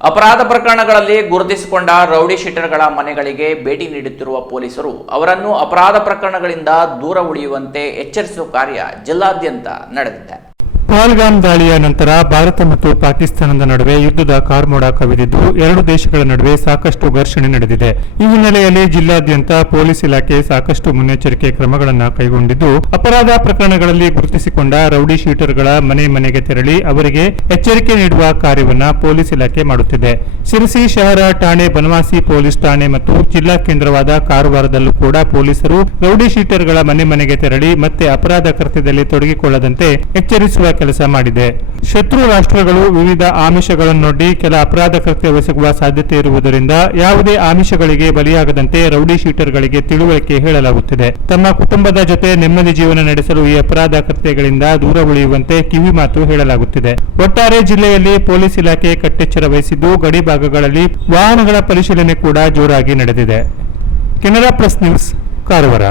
ಅಪರಾಧ ಪ್ರಕರಣಗಳಲ್ಲಿ ಗುರುತಿಸಿಕೊಂಡ ರೌಡಿ ಶೀಟರ್ಗಳ ಮನೆಗಳಿಗೆ ಭೇಟಿ ನೀಡುತ್ತಿರುವ ಪೊಲೀಸರು ಅವರನ್ನು ಅಪರಾಧ ಪ್ರಕರಣಗಳಿಂದ ದೂರ ಉಳಿಯುವಂತೆ ಎಚ್ಚರಿಸುವ ಕಾರ್ಯ ಜಿಲ್ಲಾದ್ಯಂತ ನಡೆದಿದೆ. ಪಹಲ್ಗಾಮ್ ದಾಳಿಯ ನಂತರ ಭಾರತ ಮತ್ತು ಪಾಕಿಸ್ತಾನದ ನಡುವೆ ಯುದ್ಧದ ಕಾರ್ಮೋಡ ಕವಿದಿದ್ದು, ಎರಡು ದೇಶಗಳ ನಡುವೆ ಸಾಕಷ್ಟು ಘರ್ಷಣೆ ನಡೆದಿದೆ. ಈ ಹಿನ್ನೆಲೆಯಲ್ಲಿ ಜಿಲ್ಲಾದ್ಯಂತ ಪೊಲೀಸ್ ಇಲಾಖೆ ಸಾಕಷ್ಟು ಮುನ್ನೆಚ್ಚರಿಕೆ ಕ್ರಮಗಳನ್ನು ಕೈಗೊಂಡಿದ್ದು, ಅಪರಾಧ ಪ್ರಕರಣಗಳಲ್ಲಿ ಗುರುತಿಸಿಕೊಂಡ ರೌಡಿ ಶೀಟರ್ಗಳ ಮನೆ ಮನೆಗೆ ತೆರಳಿ ಅವರಿಗೆ ಎಚ್ಚರಿಕೆ ನೀಡುವ ಕಾರ್ಯವನ್ನು ಪೊಲೀಸ್ ಇಲಾಖೆ ಮಾಡುತ್ತಿದೆ. ಶಿರಸಿ ಶಹರ ಠಾಣೆ, ಬನವಾಸಿ ಪೊಲೀಸ್ ಠಾಣೆ ಮತ್ತು ಜಿಲ್ಲಾ ಕೇಂದ್ರವಾದ ಕಾರವಾರದಲ್ಲೂ ಕೂಡ ಪೊಲೀಸರು ರೌಡಿ ಶೀಟರ್ಗಳ ಮನೆ ಮನೆಗೆ ತೆರಳಿ ಮತ್ತೆ ಅಪರಾಧ ಕೃತ್ಯದಲ್ಲಿ ತೊಡಗಿಕೊಳ್ಳದಂತೆ ಎಚ್ಚರಿಸುವ ಕೆಲಸ ಮಾಡಿದೆ. ಶತ್ರು ರಾಷ್ಟ್ರಗಳು ವಿವಿಧ ಆಮಿಷಗಳನ್ನೊಡ್ಡಿ ಕೆಲ ಅಪರಾಧ ಕೃತ್ಯವೆಸಗುವ ಸಾಧ್ಯತೆ ಇರುವುದರಿಂದ ಯಾವುದೇ ಆಮಿಷಗಳಿಗೆ ಬಲಿಯಾಗದಂತೆ ರೌಡಿ ಶೀಟರ್ಗಳಿಗೆ ತಿಳುವಳಿಕೆ ಹೇಳಲಾಗುತ್ತಿದೆ. ತಮ್ಮ ಕುಟುಂಬದ ಜೊತೆ ನೆಮ್ಮದಿ ಜೀವನ ನಡೆಸಲು ಈ ಅಪರಾಧ ಕೃತ್ಯಗಳಿಂದ ದೂರ ಉಳಿಯುವಂತೆ ಕಿವಿಮಾತು ಹೇಳಲಾಗುತ್ತಿದೆ. ಒಟ್ಟಾರೆ ಜಿಲ್ಲೆಯಲ್ಲಿ ಪೊಲೀಸ್ ಇಲಾಖೆ ಕಟ್ಟೆಚ್ಚರ ವಹಿಸಿದ್ದು ಗಡಿ ಭಾಗಗಳಲ್ಲಿ ವಾಹನಗಳ ಪರಿಶೀಲನೆ ಕೂಡ ಜೋರಾಗಿ ನಡೆದಿದೆ. Canara plus news, Karwar.